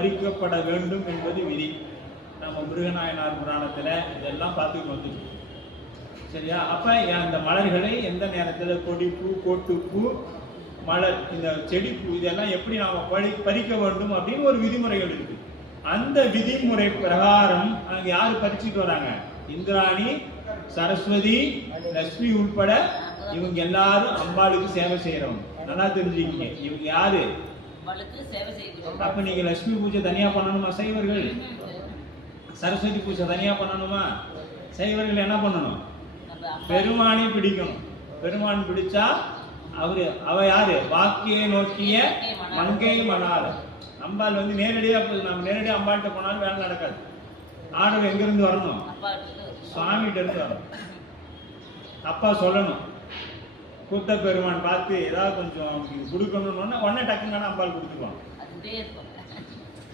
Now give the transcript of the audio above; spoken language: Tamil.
பறிக்கப்பட வேண்டும் என்பது விதி. நம்ம முருகநாயனார் புராணத்துல இதெல்லாம் பார்த்துட்டு வந்துருக்கோம் சரியா? அப்ப அந்த மலர்களை எந்த நேரத்துல கொடிப்பூ கோட்டுப்பூ மலர் இந்த செடிப்பூ இதெல்லாம் எப்படி நாம பறி பறிக்க வேண்டும் அப்படின்னு ஒரு விதிமுறைகள் இருக்கு. அந்த விதிமுறை பிரகாரம் அங்க யாரு பறிச்சுட்டு வராங்க? இந்திராணி சரஸ்வதி லட்சுமி உட்பட இவங்க எல்லாரும் அம்பாளுக்கு சேவை செய்யறவங்க நல்லா தெரிஞ்சுக்கிங்க. இவங்க யாரு? அவளுக்கு சேவை செய்கிறோம் அப்ப நீங்க லட்சுமி பூஜை தனியா பண்ணணுமா? சைவர்கள்? சரஸ்வதி பூஜை தனியா பண்ணணுமா? சைவர்கள் என்ன பண்ணணும்? பெருமானை பிடிக்கணும். பெருமான் பிடிச்சா அவரு அவ யாரு? வாக்கிய நோக்கிய மங்கை மணால். அம்பாள் வந்து நேரடியா நம்ம நேரடியா அம்பாள்கிட்ட போனாலும் வேலை நடக்காது. ஆர்டர் எங்க இருந்து வரணும். சுவாமிகிட்ட இருந்து வரணும். அப்பா சொல்லணும். கூத்த பெருமான் பார்த்து ஏதாவது கொஞ்சம் கொடுக்கணும்னு உடனே டக்குன்னு அம்பாள் கொடுத்துருவாங்க. அதுவே இருக்கும்.